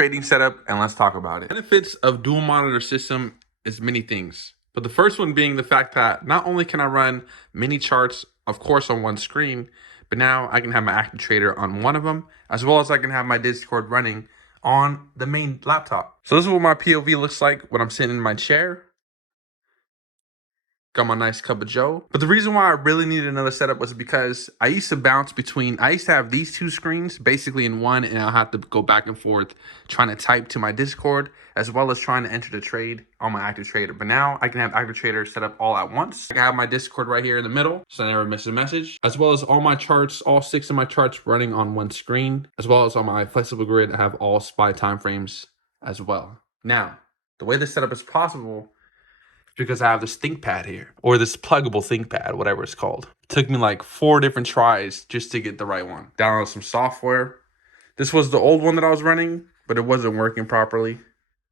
trading setup and let's talk about it. Benefits of dual monitor system is many things, but the first one being the fact that not only can I run mini charts, of course, on one screen, but now I can have my active trader on one of them, as well as I can have my Discord running on the main laptop. So this is what my POV looks like when I'm sitting in my chair. Got my nice cup of joe. But the reason why I really needed another setup was because I used to bounce between, I used to have these two screens basically in one, and I'll have to go back and forth trying to type to my Discord, as well as trying to enter the trade on my active trader. But now I can have active trader set up all at once. I can have my Discord right here in the middle, so I never miss a message, as well as all my charts, all 6 of my charts running on one screen, as well as on my flexible grid, I have all SPY timeframes as well. Now, the way this setup is possible because I have this ThinkPad here, or this pluggable ThinkPad, whatever it's called. It took me like 4 different tries just to get the right one. Download some software. This was the old one that I was running, but it wasn't working properly.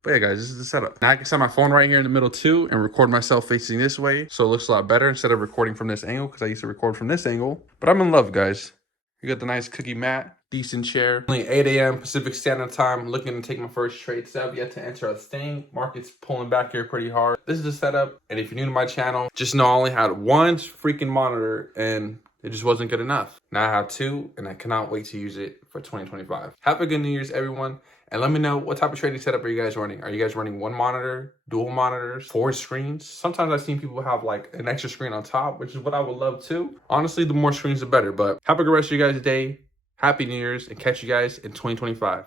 But yeah, guys, this is the setup. Now I can set my phone right here in the middle too and record myself facing this way, so it looks a lot better instead of recording from this angle, because I used to record from this angle. But I'm in love, guys. You got the nice cookie mat, decent chair. Only 8 a.m. Pacific Standard Time. Looking to take my first trade. So I've yet to enter a thing. Market's pulling back here pretty hard. This is the setup. And if you're new to my channel, just know I only had one freaking monitor and it just wasn't good enough. Now I have 2 and I cannot wait to use it for 2025. Have a good New Year's, everyone. And let me know, what type of trading setup are you guys running? Are you guys running 1 monitor, dual monitors, 4 screens? Sometimes I've seen people have like an extra screen on top, which is what I would love too. Honestly, the more screens, the better. But have a good rest of your guys' day. Happy New Year's, and catch you guys in 2025.